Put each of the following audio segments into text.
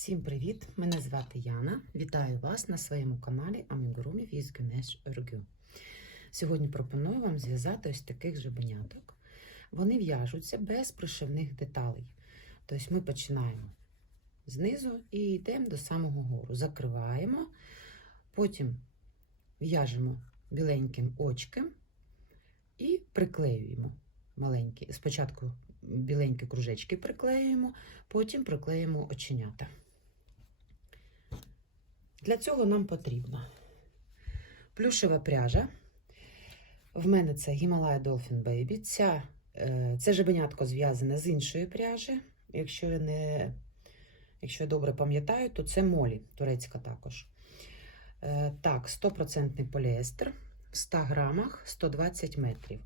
Всім привіт! Мене звати Яна. Вітаю вас на своєму каналі Amigurumi with Güneş Örgü. Сьогодні пропоную вам зв'язати ось таких жабеняток. Вони в'яжуться без пришивних деталей. Тобто ми починаємо знизу і йдемо до самого гору. Закриваємо, потім в'яжемо біленьким очком і приклеюємо маленькі. Спочатку біленькі кружечки приклеюємо, потім приклеїмо оченята. Для цього нам потрібна плюшева пряжа. В мене це Himalaya Dolphin Baby. Це жабенятко зв'язане з іншої пряжі. Якщо я добре пам'ятаю, то це молі, турецька також. Так, 100% поліестер в 100 грамах 120 метрів.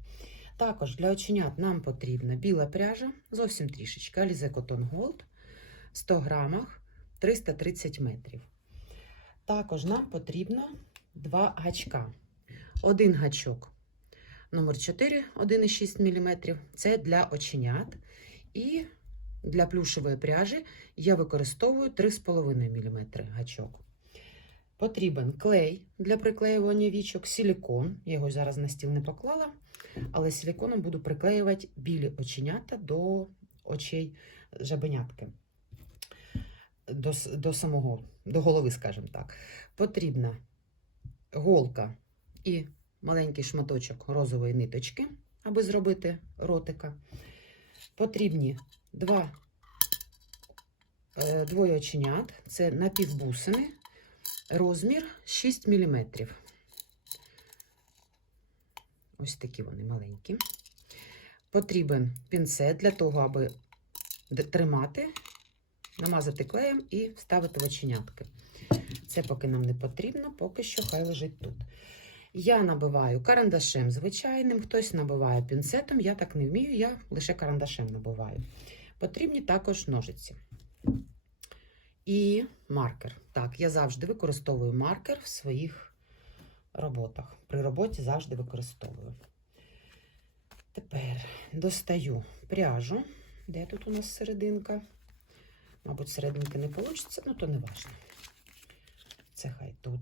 Також для оченят нам потрібна біла пряжа, зовсім трішечки, Alize Cotton Gold, в 100 грамах 330 метрів. Також нам потрібно 2 гачка. Один гачок номер 4, 1,6 мм, це для оченят. І для плюшевої пряжі я використовую 3,5 мм гачок. Потрібен клей для приклеювання вічок, силікон, я його зараз на стіл не поклала, але силіконом буду приклеювати білі оченята до очей жабенятки. До голови, скажімо так. Потрібна голка і маленький шматочок розової ниточки, аби зробити ротика. Потрібні двоє оченят, це напівбусини, розмір 6 мм. Ось такі вони маленькі. Потрібен пінцет для того, аби тримати, намазати клеєм і вставити в оченятки. Це поки нам не потрібно, поки що хай лежить тут. Я набиваю карандашем звичайним, хтось набиває пінцетом, я так не вмію, я лише карандашем набиваю. Потрібні також ножиці. І маркер. Так, я завжди використовую маркер в своїх роботах. При роботі завжди використовую. Тепер достаю пряжу. Де тут у нас серединка? Мабуть, серединки не вийде, але то не важливо. Це хай тут.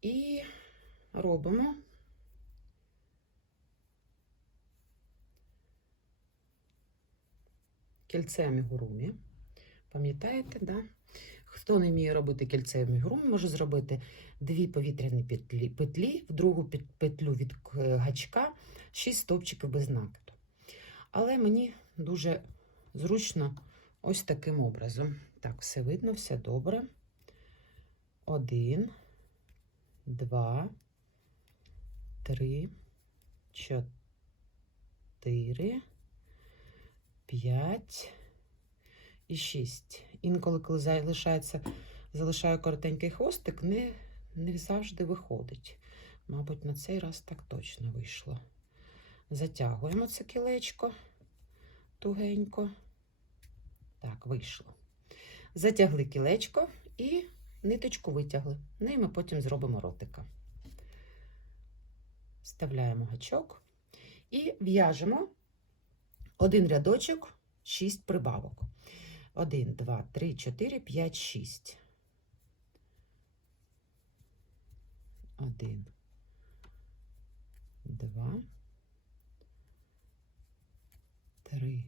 І робимо кільце амігурумі. Пам'ятаєте, да? Хто не вміє робити кільце амігурумі, може зробити 2 повітряні петлі, в другу петлю від гачка 6 стовпчиків без накиду. Але мені дуже зручно ось таким образом. Так, все видно, все добре. 1, 2, 3, 4, 5 і 6. Інколи, коли залишаю коротенький хвостик, не завжди виходить. Мабуть, на цей раз так точно вийшло. Затягуємо це кілечко тугенько. Так, вийшло. Затягли кілечко і ниточку витягли. Ну і ми потім зробимо ротика. Вставляємо гачок і в'яжемо один рядочок, 6 прибавок. 1, 2, 3, 4, 5, 6. 1, 2, 3,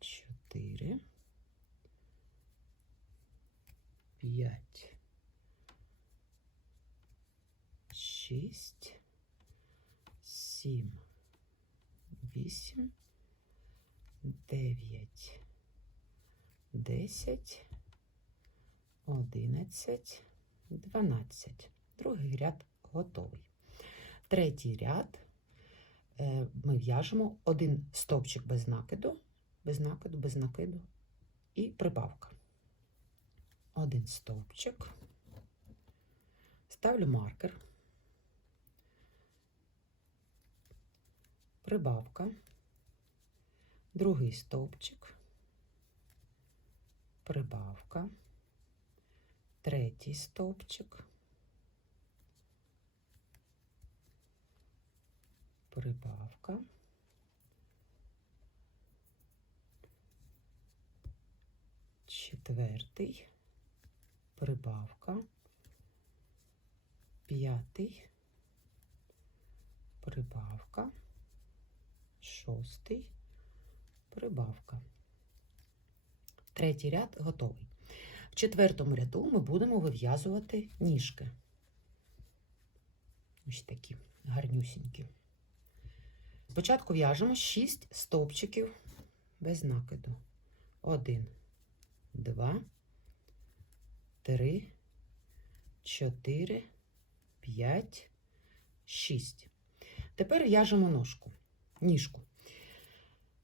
4, 5, 6, 7, 8, 9, 10, 11, 12. Другий ряд готовий. Третій ряд ми в'яжемо один стовпчик без накиду і прибавка. Один стовпчик. Ставлю маркер. Прибавка. Другий стовпчик. Прибавка. Третій стовпчик. Прибавка. 4, прибавка, 5, прибавка, 6, прибавка. Третій ряд готовий. В четвертому ряду ми будемо вив'язувати ніжки. Ось такі гарнюсінькі. Спочатку в'яжемо 6 стовпчиків без накиду. 1, 2, 3, 4, 5, 6. Тепер в'яжемо ніжку.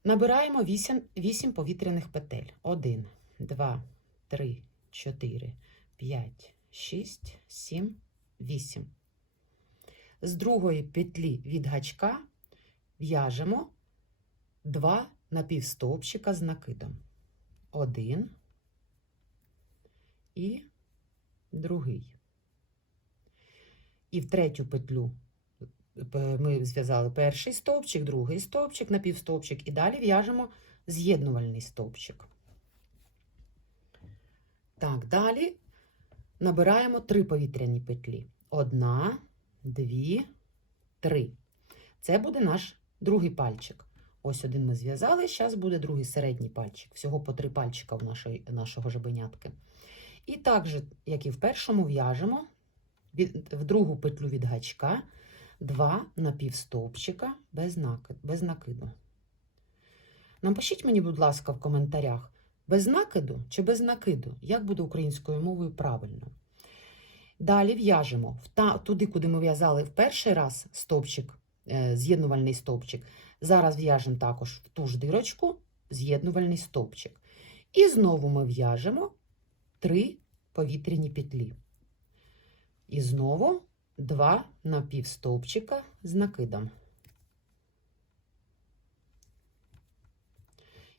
Набираємо 8 повітряних петель. 1, 2, 3, 4, 5, 6, 7, 8. З другої петлі від гачка в'яжемо 2 напівстовпчика з накидом. 1 і другий. І в третю петлю ми зв'язали перший стовпчик, другий стовпчик, напівстовпчик і далі в'яжемо з'єднувальний стовпчик. Так, далі набираємо 3 повітряні петлі. 1, 2, 3. Це буде наш другий пальчик. Ось один ми зв'язали, зараз буде другий середній пальчик. Всього по 3 пальчика в нашого жабенятки. І так же, як і в першому, в'яжемо в другу петлю від гачка 2 напівстовпчика без накиду. Напишіть мені, будь ласка, в коментарях, без накиду чи без накиду, як буде українською мовою правильно. Далі в'яжемо туди, куди ми в'язали в перший раз стовпчик, з'єднувальний стовпчик. Зараз в'яжемо також в ту ж дирочку з'єднувальний стовпчик. І знову ми в'яжемо 3 повітряні петлі. І знову 2 напівстовпчика з накидом.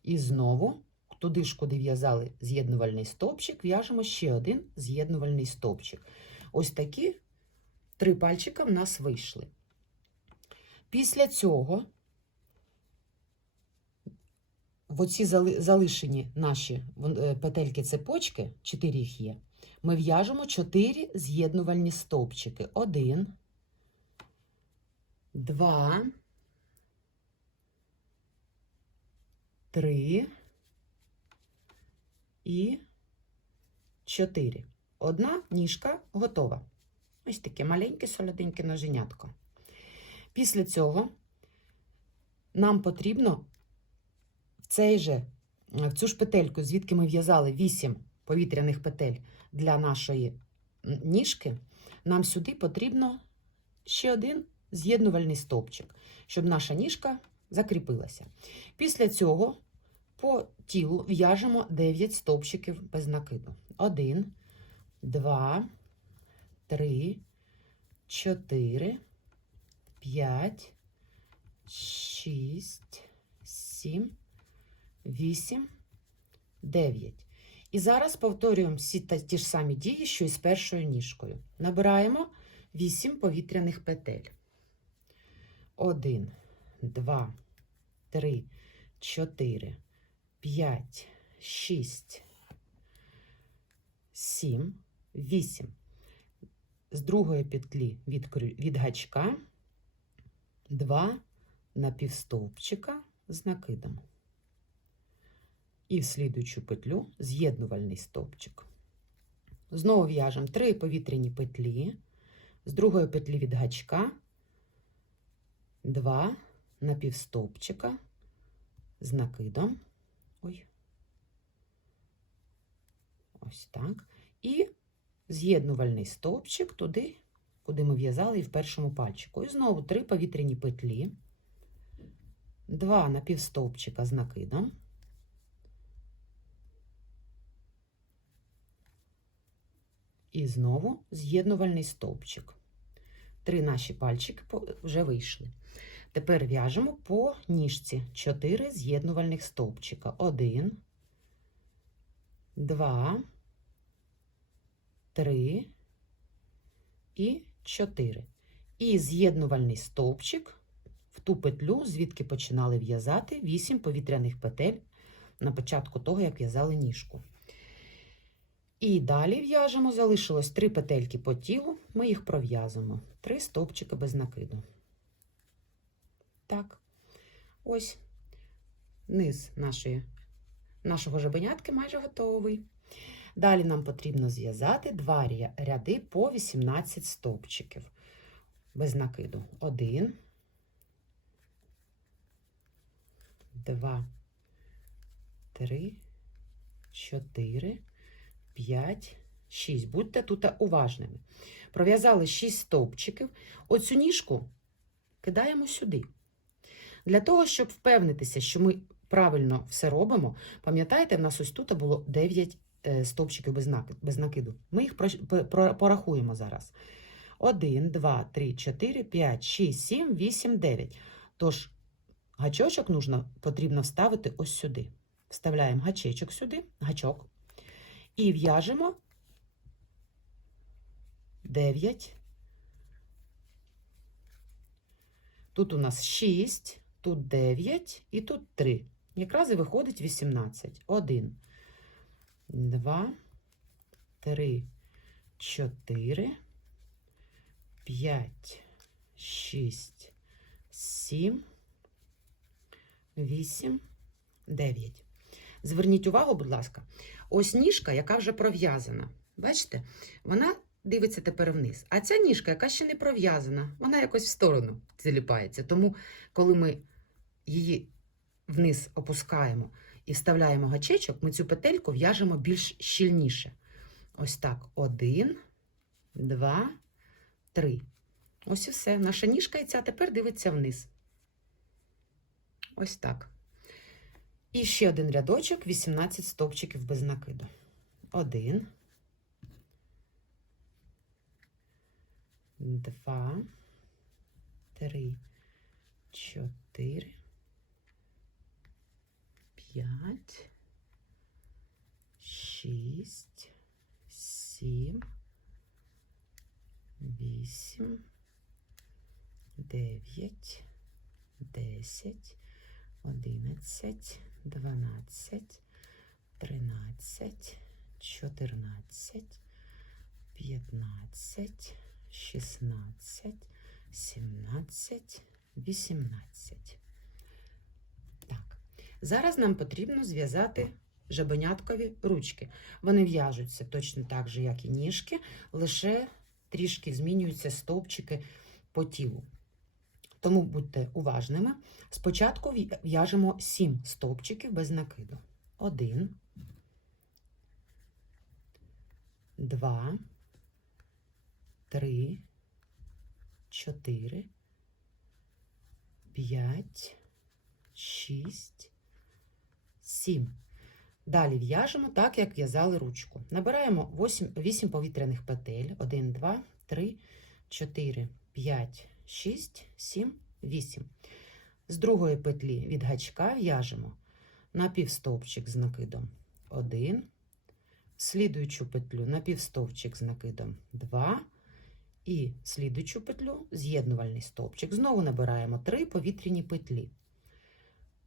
І знову туди ж, куди в'язали з'єднувальний стовпчик, в'яжемо ще один з'єднувальний стовпчик. Ось такі 3 пальчика в нас вийшли. Після цього в оці залишені наші петельки-цепочки, 4 їх є, ми в'яжемо 4 з'єднувальні стовпчики. 1, 2, 3 і 4. Одна ніжка готова. Ось таке маленьке солоденьке ноженятко. Після цього нам потрібно в цю ж петельку, звідки ми в'язали 8 повітряних петель для нашої ніжки, нам сюди потрібно ще один з'єднувальний стовпчик, щоб наша ніжка закріпилася. Після цього по тілу в'яжемо 9 стовпчиків без накиду. 1, 2, 3, 4, 5, 6, 7, 8, 9. І зараз повторюємо всі ті ж самі дії, що і з першою ніжкою. Набираємо 8 повітряних петель. 1, 2, 3, 4, 5, 6, 7, 8. З другої петлі від гачка 2 напівстовпчика з накидом. І в слідуючу петлю з'єднувальний стовпчик. Знову в'яжемо 3 повітряні петлі, з другої петлі від гачка 2 напівстовпчика з накидом. Ось так. І з'єднувальний стовпчик туди, куди ми в'язали і в першому пальчику. І знову 3 повітряні петлі, 2 напівстовпчика з накидом. І знову з'єднувальний стовпчик. 3 наші пальчики вже вийшли. Тепер в'яжемо по ніжці 4 з'єднувальних стовпчика. 1, 2, 3 і 4. І з'єднувальний стовпчик в ту петлю, звідки починали в'язати 8 повітряних петель на початку того, як в'язали ніжку. І далі в'яжемо, залишилось 3 петельки по тілу, ми їх пров'язуємо. 3 стовпчики без накиду. Так, ось низ нашого жабенятки майже готовий. Далі нам потрібно зв'язати 2 ряди по 18 стовпчиків без накиду. 1, 2, 3, 4, 5, 6. Будьте тут уважними. Пров'язали 6 стовпчиків. Оцю ніжку кидаємо сюди. Для того, щоб впевнитися, що ми правильно все робимо, пам'ятаєте, в нас ось тут було 9 стовпчиків без накиду. Ми їх порахуємо зараз. 1, 2, 3, 4, 5, 6, 7, 8, 9. Тож гачочок потрібно вставити ось сюди. Вставляємо гачечок сюди, гачок, і в'яжемо 9. Тут у нас 6, тут 9 і тут 3. Якраз і виходить 18. 1, 2, 3, 4, 5, 6, 7, 8, 9. Зверніть увагу, будь ласка, ось ніжка, яка вже пров'язана. Бачите? Вона дивиться тепер вниз. А ця ніжка, яка ще не пров'язана, вона якось в сторону заліпається. Тому, коли ми її вниз опускаємо і вставляємо гачечок, ми цю петельку в'яжемо більш щільніше. Ось так. 1, 2, 3. Ось і все. Наша ніжка і ця тепер дивиться вниз. Ось так. І ще один рядочок, 18 стовпчиків без накиду. 1, 2, 3, 4, 5, 6, 7, 8, 9, 10, 11, 12, 13, 14, 15, 16, 17, 18. Так. Зараз нам потрібно зв'язати жабеняткові ручки. Вони в'яжуться точно так же, як і ніжки, лише трішки змінюються стовпчики по тілу. Тому будьте уважними. Спочатку в'яжемо 7 стовпчиків без накиду. 1, 2, 3, 4, 5, 6, 7. Далі в'яжемо так, як в'язали ручку. Набираємо 8 повітряних петель. 1, 2, 3, 4, 5, 6, 7, 8. З другої петлі від гачка в'яжемо напівстовпчик з накидом 1, слідуючу петлю напівстовпчик з накидом 2 і слідуючу петлю з'єднувальний стовпчик. Знову набираємо 3 повітряні петлі.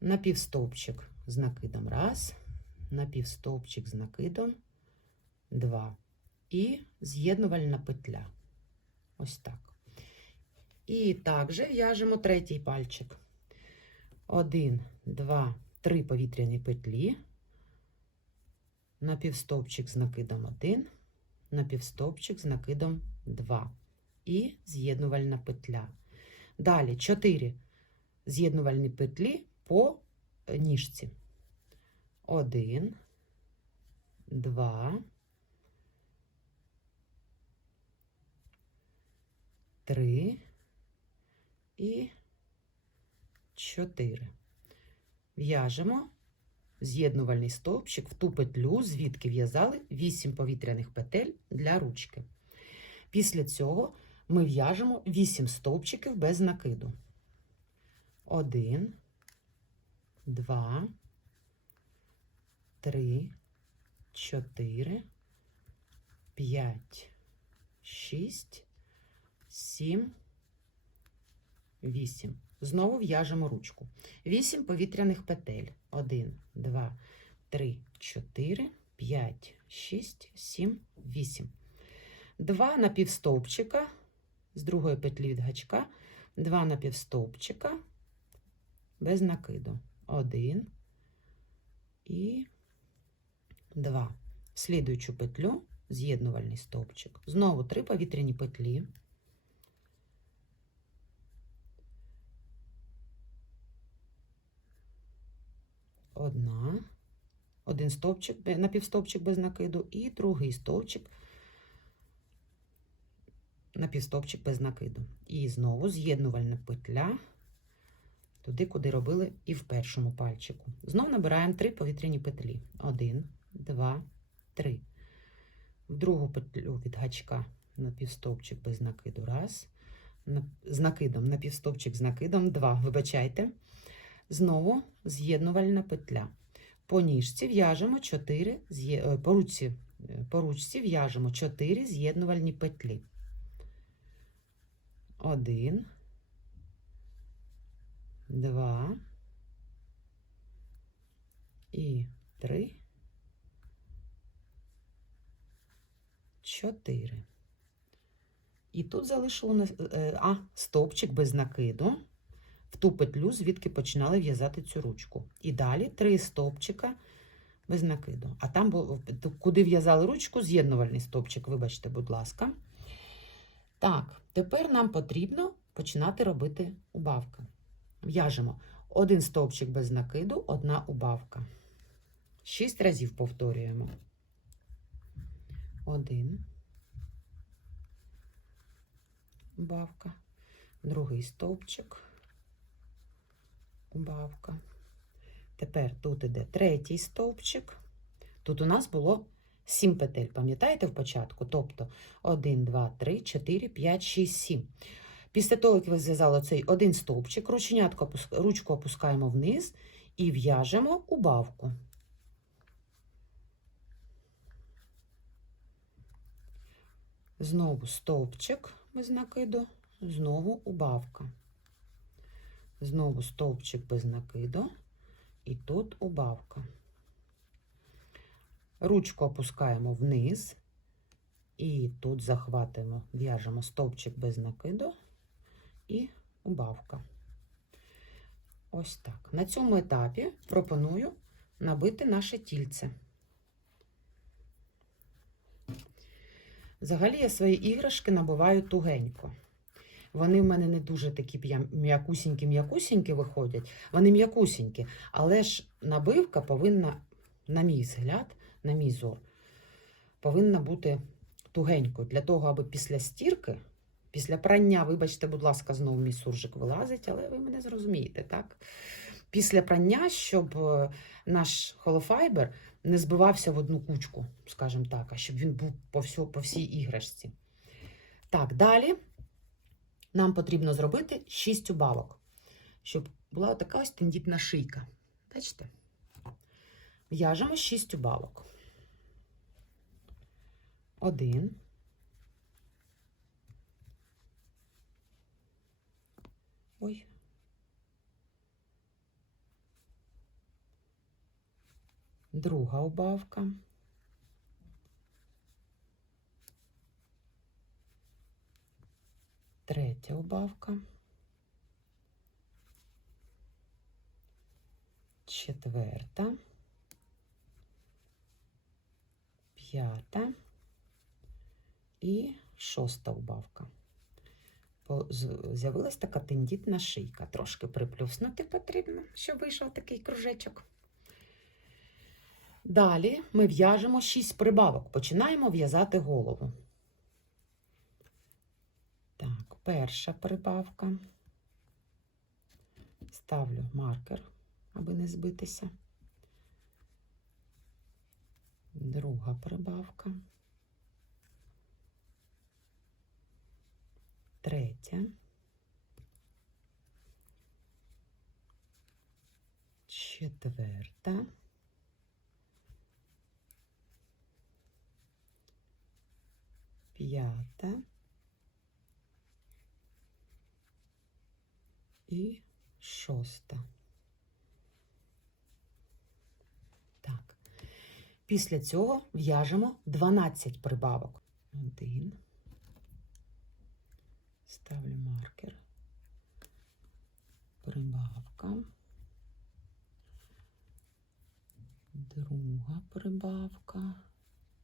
Напівстовпчик з накидом 1, напівстовпчик з накидом 2 і з'єднувальна петля. Ось так. І також в'яжемо третій пальчик. 1, 2, 3 повітряні петлі, напівстовпчик з накидом 1, напівстовпчик з накидом 2 і з'єднувальна петля. Далі 4 з'єднувальні петлі по ніжці. 1, 2, 3 і 4. В'яжемо з'єднувальний стовпчик в ту петлю, звідки в'язали 8 повітряних петель для ручки. Після цього ми в'яжемо 8 стовпчиків без накиду. 1, 2, 3, 4, 5, 6, 7, 8. Знову в'яжемо ручку. 8 повітряних петель. 1, 2, 3, 4, 5, 6, 7, 2 напівстовпчика з другої петлі від гачка, 2 напівстовпчика без накиду. 1 і 2. В слідуючу петлю з'єднувальний стовпчик. Знову 3 повітряні петлі. Один стовпчик, напівстовпчик без накиду, і другий стовпчик, напівстовпчик без накиду. І знову з'єднувальна петля туди, куди робили і в першому пальчику. Знову набираємо 3 повітряні петлі. 1, 2, 3. В другу петлю від гачка напівстовпчик без накиду. 1. З накидом, напівстовпчик з накидом. 2. Вибачайте. Знову з'єднувальна петля. По ніжці в'яжемо 4, по ручці в'яжемо 4 з'єднувальні петлі. 1, 2 і 3, 4. І тут залишило стовпчик без накиду в ту петлю, звідки починали в'язати цю ручку. І далі 3 стовпчика без накиду. А там, куди в'язали ручку, з'єднувальний стовпчик, вибачте, будь ласка. Так, тепер нам потрібно починати робити убавки. В'яжемо 1 стовпчик без накиду, 1 убавка. 6 разів повторюємо. 1 убавка, другий стовпчик, убавка. Тепер тут іде третій стовпчик. Тут у нас було 7 петель, пам'ятаєте, в початку? Тобто 1, 2, 3, 4, 5, 6, 7. Після того, як ви зв'язали цей один стовпчик, ручку опускаємо вниз і в'яжемо убавку. Знову стовпчик без накиду, знову убавка. Знову стовпчик без накиду, і тут убавка. Ручку опускаємо вниз, і тут захватуємо, в'яжемо стовпчик без накиду і убавка. Ось так. На цьому етапі пропоную набити наше тільце. Взагалі я свої іграшки набиваю тугенько. Вони в мене не дуже такі м'якусінькі виходять. Вони м'якусінькі, але ж набивка повинна, на мій взгляд, на мій зор, повинна бути тугенькою. Для того, аби після стірки, після прання, вибачте, будь ласка, знову мій суржик вилазить, але ви мене зрозумієте, так? Після прання, щоб наш холофайбер не збивався в одну кучку, скажімо так, а щоб він був по всій іграшці. Так, далі нам потрібно зробити 6 убавок, щоб була така ось тендітна шийка. Бачите? В'яжемо 6 убавок. 1, 2 убавка, 3 убавка, 4, 5 і 6 убавка. З'явилась така тендітна шийка. Трошки приплюснути потрібно, щоб вийшов такий кружечок. Далі ми в'яжемо 6 прибавок. Починаємо в'язати голову. Так, перша прибавка. Ставлю маркер, аби не збитися. Друга прибавка. Третя. Четверта. П'ята. І 6. Так. Після цього в'яжемо 12 прибавок. 1, ставлю маркер, прибавка, друга прибавка.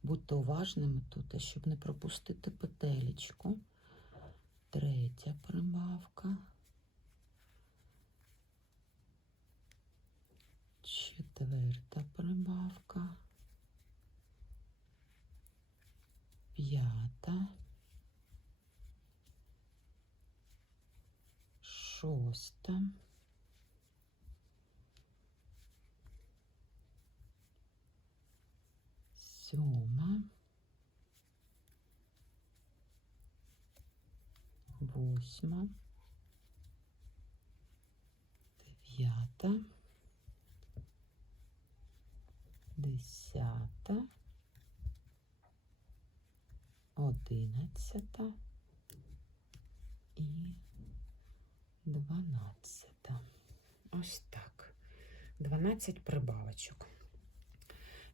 Будьте уважними тут, щоб не пропустити петелечку. Третя прибавка. Четверта прибавка. П'ята. Шоста. Сьома. Восьма. Дев'ята. Десята. 11 і 12. Ось так. 12 прибавочок.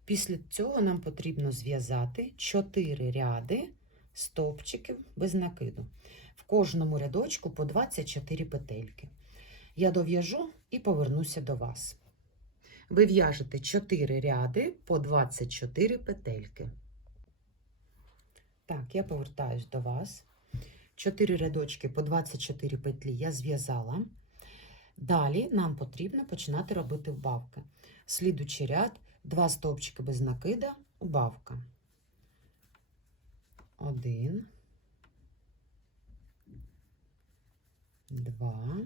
Після цього нам потрібно зв'язати 4 ряди стовпчиків без накиду. В кожному рядочку по 24 петельки. Я дов'яжу і повернуся до вас. Ви в'яжете 4 ряди по 24 петельки. Так, я повертаюсь до вас. 4 рядочки по 24 петлі я зв'язала. Далі нам потрібно починати робити убавки. Слідуючий ряд, 2 стовпчики без накида, убавка. 1, 2,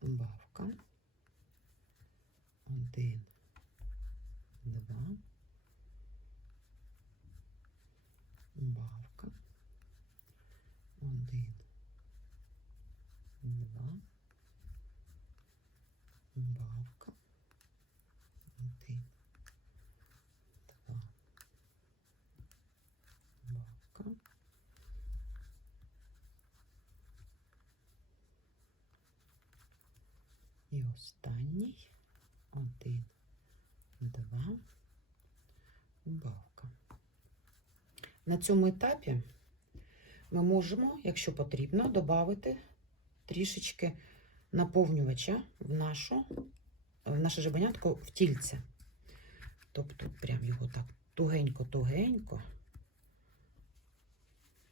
убавка. 1, 2, убавка. 1, 2, убавка. 1, 2, убавка. І останній. 1, 2, убавка. На цьому етапі ми можемо, якщо потрібно, додати трішечки наповнювача в наше жабенятко в тільце. Тобто прям його так тугенько-тугенько.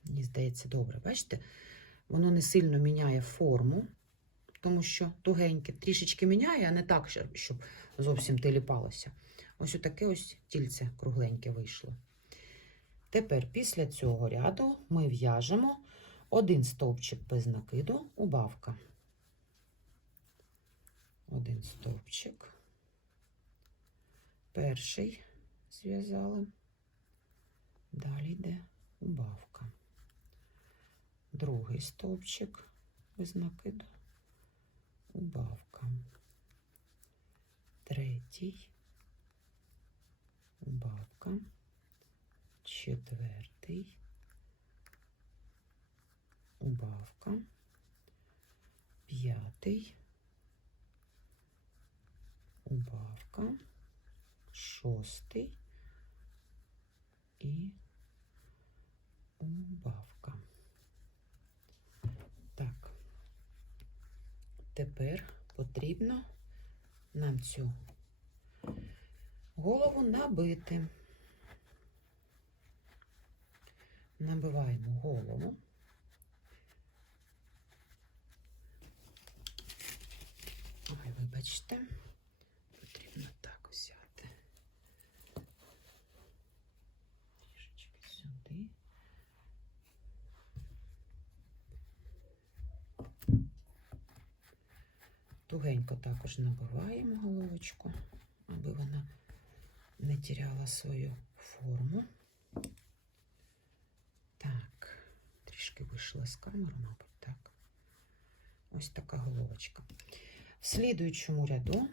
Мені здається, добре. Бачите? Воно не сильно міняє форму, тому що тугеньке трішечки міняє, а не так, щоб зовсім теліпалося. Ось отаке ось тільце кругленьке вийшло. Тепер після цього ряду ми в'яжемо 1 стовпчик без накиду, убавка. 1 стовпчик. Перший зв'язали. Далі йде убавка. Другий стовпчик без накиду, убавка. Третій, убавка. Четвертий, убавка. П'ятий, убавка. Шостий і убавка. Так, тепер потрібно нам цю голову набити. Набиваємо голову. Ой, вибачте, потрібно так взяти. Трішечки сюди. Тугенько також набиваємо головочку, аби вона не тіряла свою форму. Так, трішки вийшла з камери, мабуть, так. Ось така головочка. В слідуючому ряду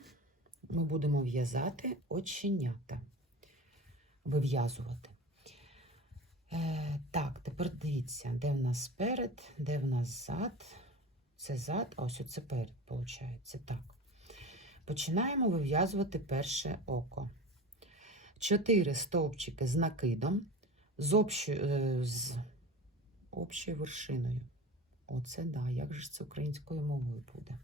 ми будемо в'язати оченята. Вив'язувати. Так, тепер дивіться, де в нас перед, де в нас зад. Це зад, а ось оце перед, виходить. Так. Починаємо вив'язувати перше око. 4 стовпчики з накидом, з общою вершиною. Оце да, як же ж це українською мовою буде?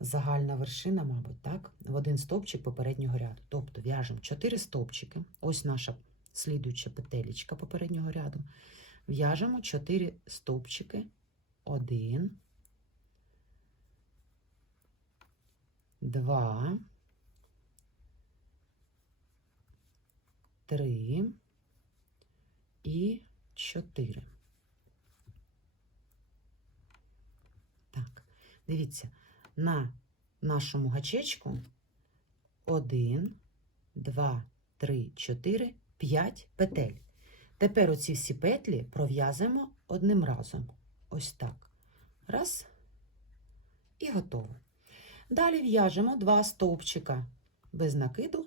Загальна вершина, мабуть, так? В один стовпчик попереднього ряду. Тобто в'яжемо 4 стовпчики. Ось наша слідуюча петелечка попереднього ряду. В'яжемо 4 стовпчики. 1, 2, 3 і 4. Так, дивіться, на нашому гачечку 1, 2, 3, 4, 5 петель. Тепер оці всі петлі пров'язуємо одним разом. Ось так. Раз. І готово. Далі в'яжемо 2 стовпчика без накиду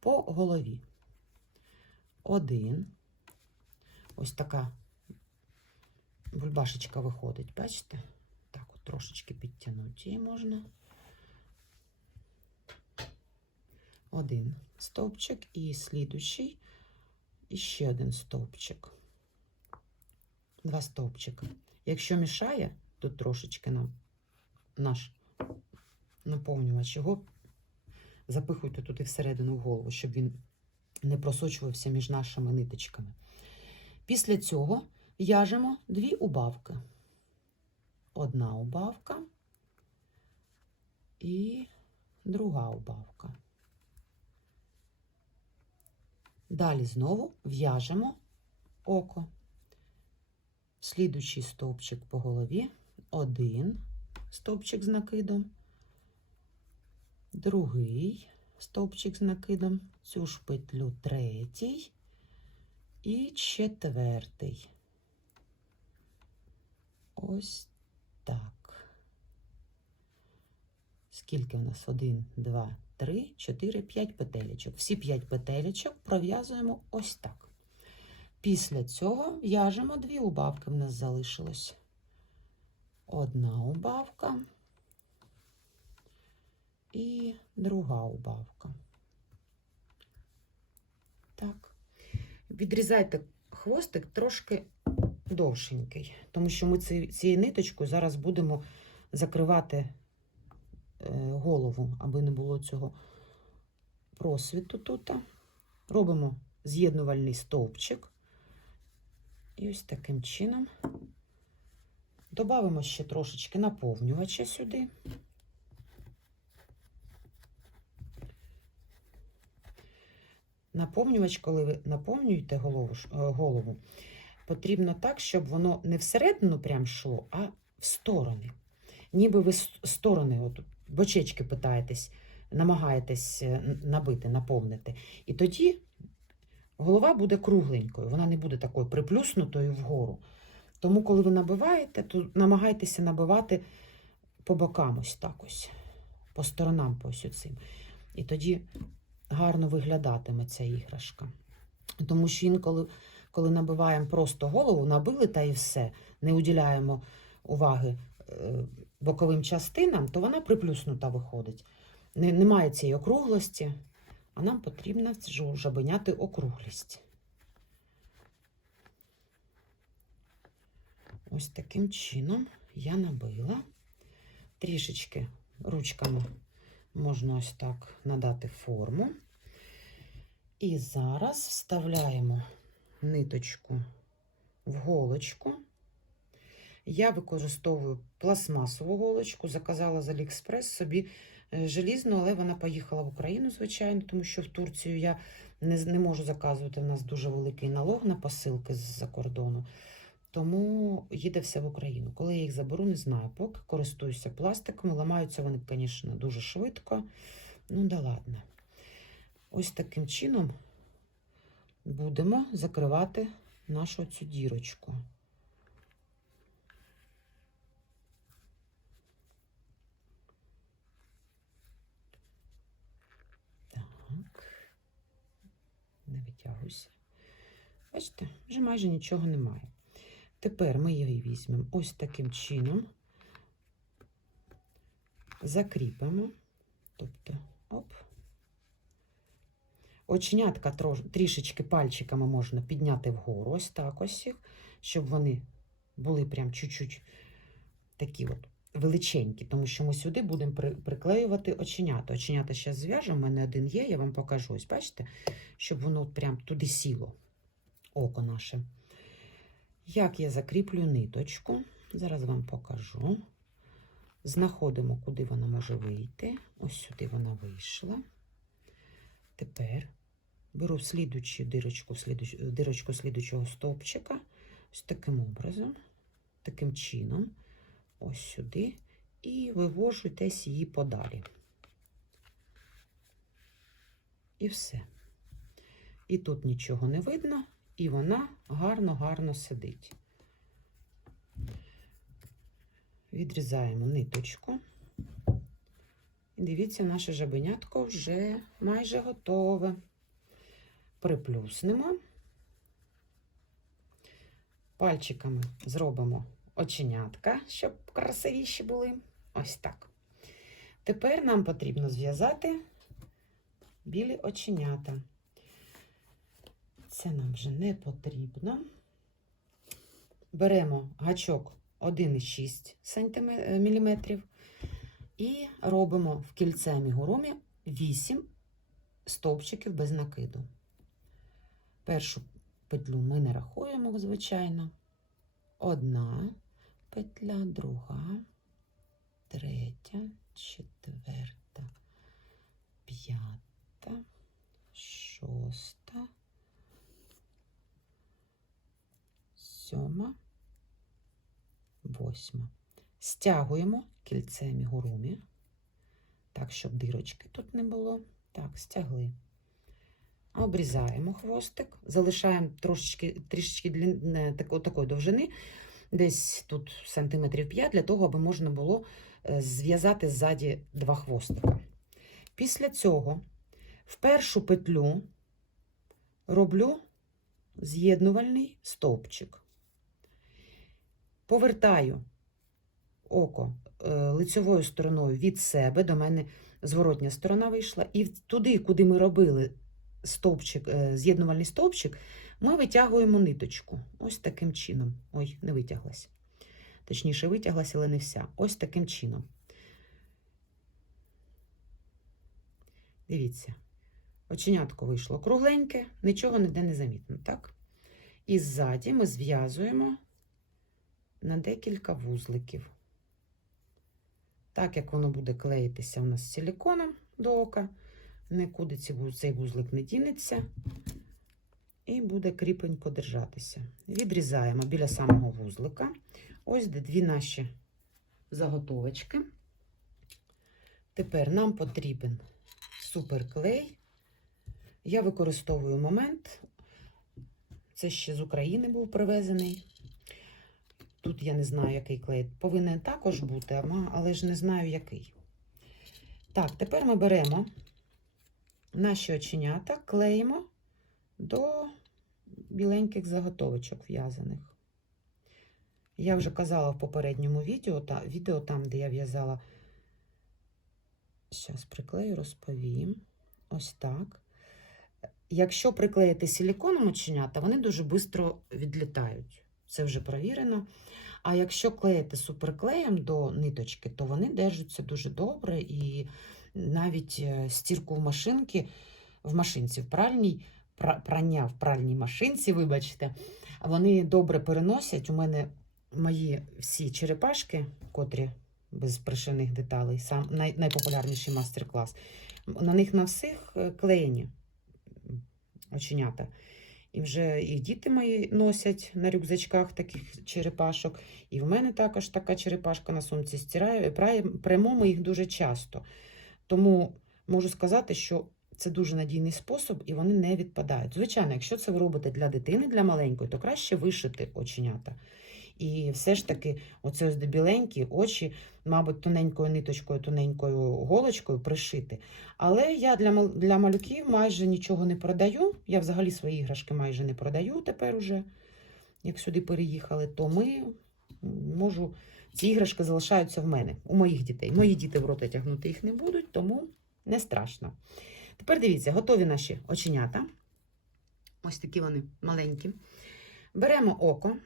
по голові. 1. Ось така бульбашечка виходить, бачите? Так, от трошечки підтягнути її можна. 1 стовпчик і слідуючий, і ще 1 стовпчик. 2 стовпчика. Якщо мішає, тут трошечки нам наш наповнювач, його запихуйте туди всередину в голову, щоб він не просочувався між нашими ниточками. Після цього в'яжемо 2 убавки. 1 убавка і 2 убавка. Далі знову в'яжемо око. Слідуючий стовпчик по голові, 1 стовпчик з накидом, 2 стовпчик з накидом, цю ж петлю 3 і 4. Ось так. Скільки в нас? 1, 2, 3, 4, 5 петелечок. Всі 5 петелечок пров'язуємо ось так. Після цього в'яжемо 2 убавки, в нас залишилось. 1 убавка і 2 убавка. Так. Відрізайте хвостик трошки довшенький, тому що ми цією ниточкою зараз будемо закривати голову, аби не було цього просвіту тут. Робимо з'єднувальний стовпчик. І ось таким чином додамо ще трошечки наповнювача сюди. Наповнювач, коли ви наповнюєте голову, потрібно так, щоб воно не всередину прям йшло, а в сторони. Ніби ви сторони, от бочечки намагаєтесь набити, наповнити. І тоді голова буде кругленькою, вона не буде такою приплюснутою вгору. Тому, коли ви набиваєте, то намагайтеся набивати по бокам ось так ось, по сторонам по ось оцим. І тоді гарно виглядатиме ця іграшка. Тому що інколи, коли набиваємо просто голову, набили та і все, не уділяємо уваги боковим частинам, то вона приплюснута виходить. Немає цієї округлості, а нам потрібно жабеняти округлість. Ось таким чином я набила. Трішечки ручками можна ось так надати форму. І зараз вставляємо ниточку в голочку. Я використовую пластмасову голочку, заказала з Аліекспрес собі желізну, але вона поїхала в Україну, звичайно, тому що в Турцію я не можу заказувати, у нас дуже великий налог на посилки з-за кордону. Тому їде все в Україну. Коли я їх заберу, не знаю, поки користуюся пластиком. Ламаються вони, звісно, дуже швидко. Ну, да ладно. Ось таким чином будемо закривати нашу цю дірочку. Так. Не витягуйся. Бачите, вже майже нічого немає. Тепер ми її візьмемо ось таким чином, закріпимо, тобто, оп. Оченятка трішечки пальчиками можна підняти вгору, ось так ось їх, щоб вони були прям чуть-чуть такі от величенькі, тому що ми сюди будемо приклеювати оченята. Оченята зараз зв'яжемо, у мене один є, я вам покажу. Ось бачите, щоб воно прям туди сіло, око наше. Як я закріплю ниточку, зараз вам покажу. Знаходимо, куди вона може вийти. Ось сюди вона вийшла. Тепер беру дирочку слідучого стовпчика, ось таким образом, таким чином, ось сюди, і вивожу десь її подалі. І все. І тут нічого не видно, і вона гарно-гарно сидить. Відрізаємо ниточку. І дивіться, наше жабенятко вже майже готове. Приплюснемо. Пальчиками зробимо оченятка, щоб красивіші були. Ось так. Тепер нам потрібно зв'язати білі оченята. Це нам вже не потрібно. Беремо гачок 1,6 мм і робимо в кільце амігурумі 8 стовпчиків без накиду. Першу петлю ми не рахуємо, звичайно. Одна петля, друга, третя, четверта, п'ята, шоста, сьома, восьма. Стягуємо кільце амігурумі, так, щоб дирочки тут не було. Так, стягли. Обрізаємо хвостик, залишаємо трішечки такої довжини, десь тут сантиметрів 5, для того, аби можна було зв'язати ззаді 2 хвостика. Після цього в першу петлю роблю з'єднувальний стовпчик. Повертаю око лицевою стороною від себе, до мене зворотня сторона вийшла, і туди, куди ми робили стовпчик, з'єднувальний стовпчик, ми витягуємо ниточку. Ось таким чином. Ой, не витяглась. Точніше, витяглась, але не вся. Ось таким чином. Дивіться, оченятко вийшло кругленьке, нічого ніде не замітно, так? І ззаді ми зв'язуємо на декілька вузликів. Так як воно буде клеїтися у нас силіконом до ока, нікуди цей вузлик не дінеться і буде кріпенько держатися. Відрізаємо біля самого вузлика. Ось де 2 наші заготовочки. Тепер нам потрібен суперклей. Я використовую Момент. Це ще з України був привезений. Тут я не знаю, який клей. Повинен також бути, але ж не знаю, який. Так, тепер ми беремо наші оченята, клеїмо до біленьких заготовочок в'язаних. Я вже казала в попередньому відео там, де я в'язала. Зараз приклею, розповім. Ось так. Якщо приклеїти силіконом оченята, вони дуже швидко відлітають. Це вже провірено. А якщо клеїти суперклеєм до ниточки, то вони держаться дуже добре. І навіть стірку в машинці, в пральній, прання в пральній машинці, вибачте, вони добре переносять. У мене мої всі черепашки, котрі без пришивних деталей, найпопулярніший мастер-клас, на них на всіх клеєні оченята. І вже і діти мої носять на рюкзачках таких черепашок. І в мене також така черепашка на сумці стираю. Прямо ми їх дуже часто. Тому можу сказати, що це дуже надійний спосіб і вони не відпадають. Звичайно, якщо це ви робите для дитини, для маленької, то краще вишити оченята. І все ж таки, оце ось біленькі очі, мабуть, тоненькою ниточкою, тоненькою голочкою пришити. Але я для малюків майже нічого не продаю. Я взагалі свої іграшки майже не продаю тепер уже, як сюди переїхали. То ці іграшки залишаються в мене, у моїх дітей. Мої діти в рота тягнути їх не будуть, тому не страшно. Тепер дивіться, готові наші оченята. Ось такі вони маленькі. Беремо око.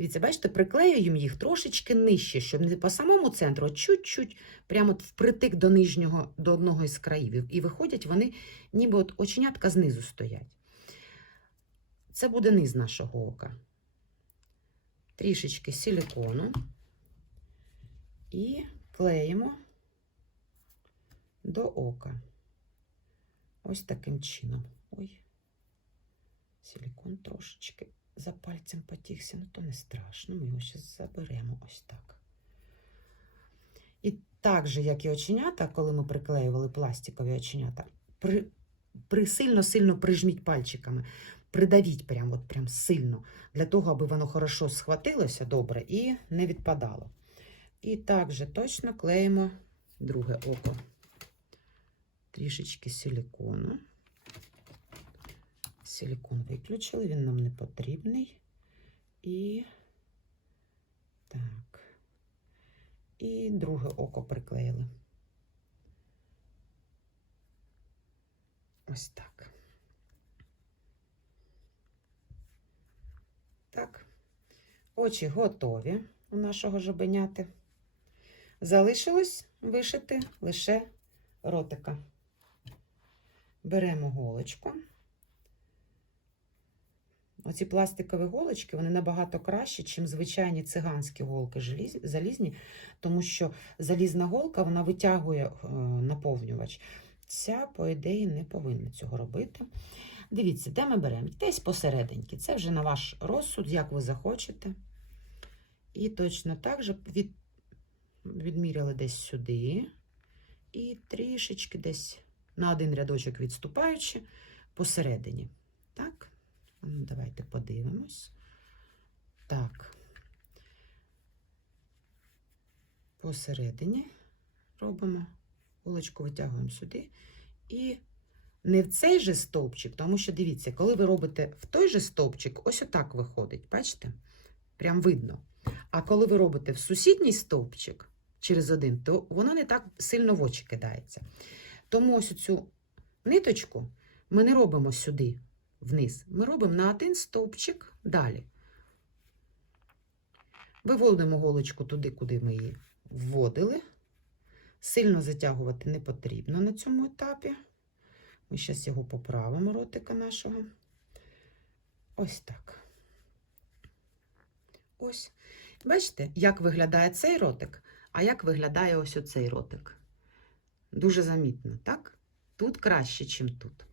Дивіться, бачите, приклеюємо їх трошечки нижче, щоб не по самому центру, а чуть-чуть прямо впритик до нижнього, до одного із країв. І виходять вони, ніби от оченятка знизу стоять. Це буде низ нашого ока. Трішечки силікону і клеїмо до ока. Ось таким чином. Ой, силікон трошечки за пальцем потікся, ну то не страшно, ми його зараз заберемо ось так. І так же, як і оченята, коли ми приклеювали пластикові оченята, сильно-сильно прижміть пальчиками, придавіть прям сильно, для того, аби воно хорошо схватилося добре і не відпадало. І так же точно клеїмо друге око. Трішечки силікону. Силікон виключили, він нам не потрібний. І так. І друге око приклеїли. Ось так. Так. Очі готові у нашого жабеняти. Залишилось вишити лише ротика. Беремо голочку. Оці пластикові голочки, вони набагато кращі, ніж звичайні циганські голки залізні, тому що залізна голка, вона витягує наповнювач. Ця, по ідеї, не повинна цього робити. Дивіться, де ми беремо? Десь посерединки. Це вже на ваш розсуд, як ви захочете. І точно так же відміряли десь сюди. І трішечки десь на один рядочок відступаючи посередині. Так? Ну, давайте подивимось. Так. Посередині робимо. Голочку витягуємо сюди. І не в цей же стовпчик, тому що, дивіться, коли ви робите в той же стовпчик, ось отак виходить, бачите? Прям видно. А коли ви робите в сусідній стовпчик через один, то воно не так сильно в очі кидається. Тому ось цю ниточку ми не робимо сюди, вниз. Ми робимо на один стовпчик далі. Виводимо голочку туди, куди ми її вводили. Сильно затягувати не потрібно на цьому етапі. Ми зараз його поправимо, ротика нашого. Ось так. Ось. Бачите, як виглядає цей ротик, а як виглядає ось оцей ротик. Дуже замітно, так? Тут краще, ніж тут.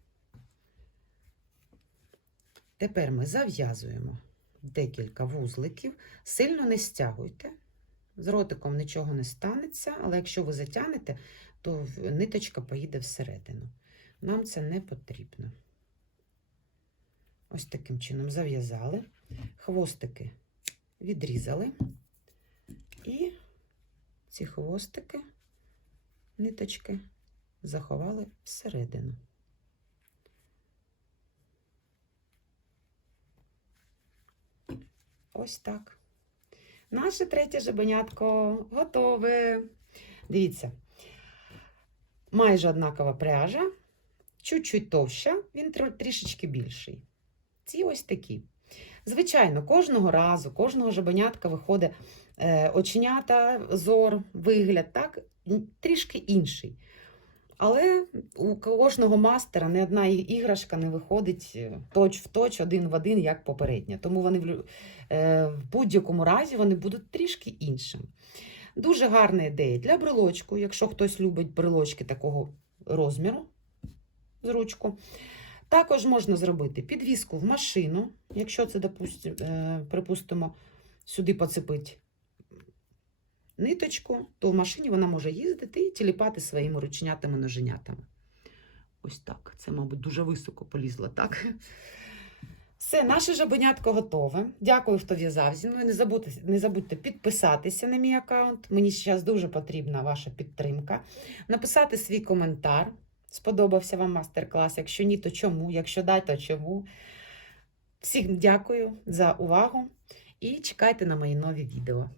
Тепер ми зав'язуємо декілька вузликів. Сильно не стягуйте. З ротиком нічого не станеться, але якщо ви затягнете, то ниточка поїде всередину. Нам це не потрібно. Ось таким чином зав'язали. Хвостики відрізали. І ці хвостики, ниточки заховали всередину. Ось так. Наше третє жабенятко готове. Дивіться, майже однакова пряжа, чуть-чуть товща, він трішечки більший. Ці ось такі. Звичайно, кожного разу, кожного жабенятка виходить оченята, зор, вигляд, так, трішки інший. Але у кожного мастера не одна іграшка не виходить точ в точ, один в один, як попередня. Тому вони в будь-якому разі вони будуть трішки іншими. Дуже гарна ідея для брелочку, якщо хтось любить брелочки такого розміру з ручку. Також можна зробити підвіску в машину, якщо це, припустимо, сюди поцепить ниточку, то в машині вона може їздити і тіліпати своїми рученятами-ноженятами. Ось так. Це, мабуть, дуже високо полізло, так? Все, наше жабенятко готове. Дякую, хто в'язав зі мною. Не забудьте підписатися на мій аккаунт. Мені зараз дуже потрібна ваша підтримка. Написати свій коментар. Сподобався вам мастер-клас? Якщо ні, то чому? Якщо да, то чому? Всім дякую за увагу і чекайте на мої нові відео.